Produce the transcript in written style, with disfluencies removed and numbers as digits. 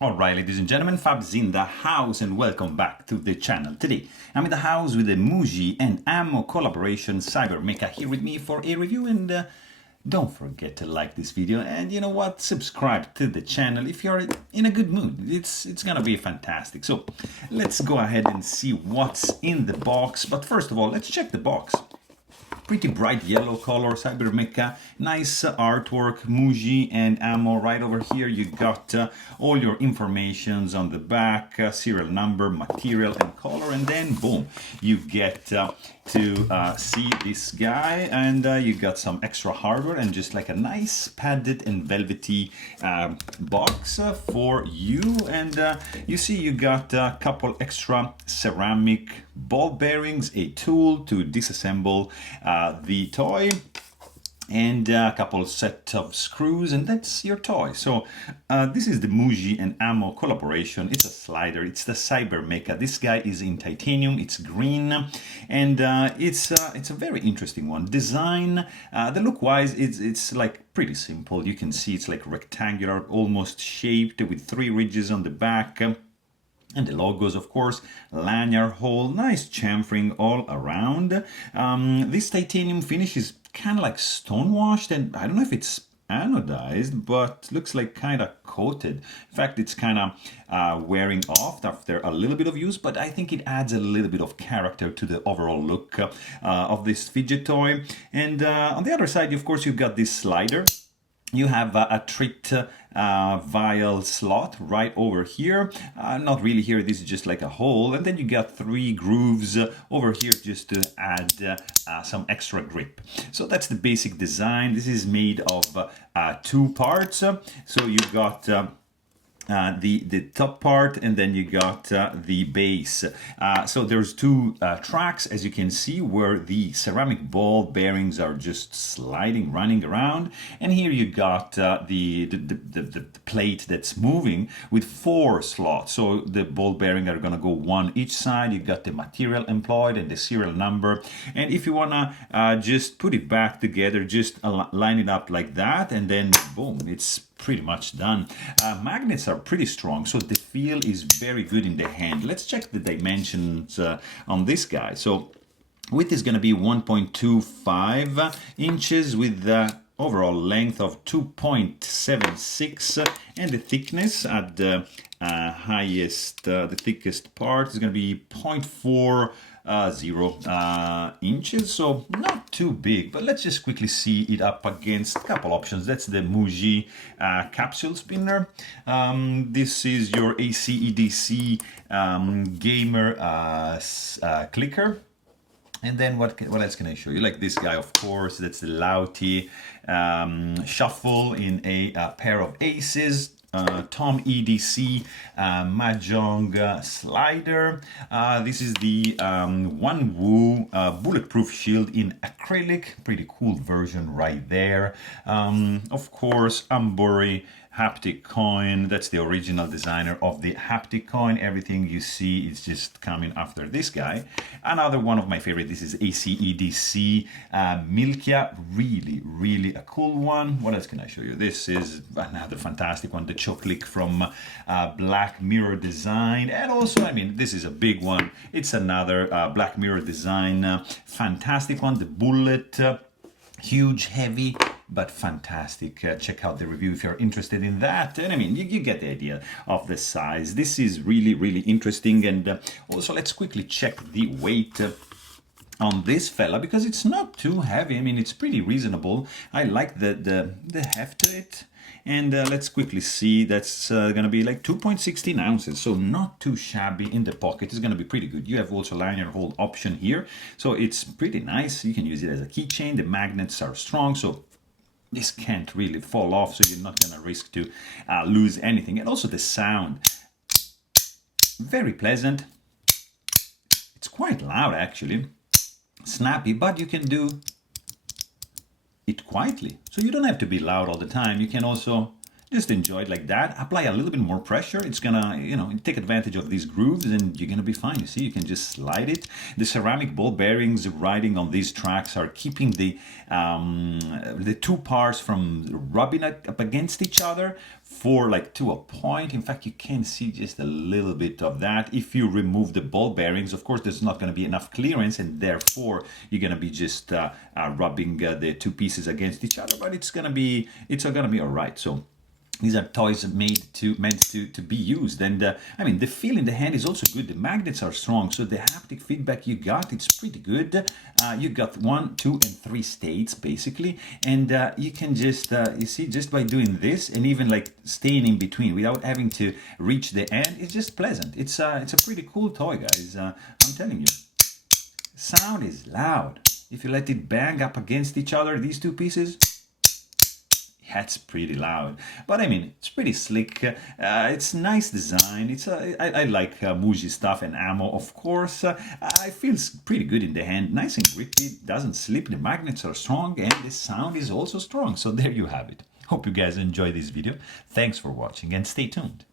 Alright, ladies and gentlemen, Fab's in the house and welcome back to the channel. Today, I'm in the house with the Muyi and Ammo collaboration CyberMecha here with me for a review, and don't forget to like this video and you know what, subscribe to the channel if you're in a good mood. It's gonna be fantastic. So let's go ahead and see what's in the box, but first of all, let's check the box. Pretty bright yellow color, CyberMecha, nice artwork, Muyi and Ammo. Right over here you got all your informations on the back, serial number, material and color, and then boom, you get to see this guy, and you got some extra hardware and just like a nice padded and velvety box for you. And you see you got a couple extra ceramic ball bearings, a tool to disassemble the toy, and a couple set of screws, and that's your toy. So this is the Muyi and Ammo collaboration. It's a slider, it's the CyberMecha. This guy is in titanium, it's green, and it's a very interesting one. Design, the look wise, it's like pretty simple. You can see it's like rectangular, almost shaped, with 3 ridges on the back. And the logos, of course, lanyard hole, nice chamfering all around. This titanium finish is kind of like stone washed, and I don't know if it's anodized, but looks like kind of coated. In fact, it's kind of wearing off after a little bit of use, but I think it adds a little bit of character to the overall look of this fidget toy. And on the other side, of course, you've got this slider. You have a treat vial slot right over here. Not really here, this is just like a hole. And then you got 3 grooves over here just to add some extra grip. So that's the basic design. This is made of 2 parts. So you got the top part, and then you got the base. So there's 2 tracks, as you can see, where the ceramic ball bearings are just sliding, running around. And here you got the plate that's moving with 4 slots. So the ball bearing are gonna go 1 each side. You got the material employed and the serial number. And if you wanna just put it back together, just line it up like that, and then boom, it's pretty much done. Magnets are pretty strong, so the feel is very good in the hand. Let's check the dimensions on this guy. So width is going to be 1.25 inches with the overall length of 2.76, and the thickness at the highest, the thickest part is going to be 0.40 inches, so not too big. But let's just quickly see it up against a couple options. That's the Muyi capsule spinner. This is your ACEDC gamer clicker. And then what else can I show you? Like this guy, of course, that's the Lauti shuffle in a pair of aces. Tom EDC Mahjong slider. This is the Wanwu bulletproof shield in acrylic. Pretty cool version right there. Of course, Ambori haptic coin. That's the original designer of the haptic coin. Everything you see is just coming after this guy. Another one of my favorite, this is ACEDC Milkia. Really a cool one. What else can I show you? This is another fantastic one, the Choclick from Black Mirror Design. And also, I mean, this is a big one. It's another Black Mirror Design fantastic one, the Bullet. Huge, heavy, but fantastic. Check out the review if you're interested in that. And I mean, you get the idea of the size. This is really interesting. And also, let's quickly check the weight on this fella, because it's not too heavy. I mean, it's pretty reasonable. I like the heft to it. And let's quickly see, that's going to be like 2.16 ounces, so not too shabby in the pocket. It's going to be pretty good. You have also lanyard hold option here, so it's pretty nice. You can use it as a keychain. The magnets are strong, so this can't really fall off, so you're not going to risk to lose anything. And also the sound, very pleasant. It's quite loud, actually. Snappy, but you can do it quietly, so you don't have to be loud all the time. You can also Just enjoy it like that. Apply a little bit more pressure. It's gonna, take advantage of these grooves and you're gonna be fine. You see, you can just slide it. The ceramic ball bearings riding on these tracks are keeping the two parts from rubbing up against each other for like to a point. In fact, you can see just a little bit of that. If you remove the ball bearings, of course, there's not going to be enough clearance, and therefore you're going to be just rubbing the two pieces against each other. But it's gonna be all right. So these are toys meant to be used, and I mean, the feel in the hand is also good. The magnets are strong, so the haptic feedback you got, it's pretty good. You got 1, 2, and 3 states basically, and you can just you see, just by doing this and even like staying in between without having to reach the end, it's just pleasant. It's a pretty cool toy, guys. I'm telling you, sound is loud. If you let it bang up against each other, these two pieces, that's pretty loud. But I mean, it's pretty slick. It's nice design. I like Muji stuff, and ammo, of course. It feels pretty good in the hand. Nice and grippy. Doesn't slip. The magnets are strong, and the sound is also strong. So there you have it. Hope you guys enjoyed this video. Thanks for watching, and stay tuned.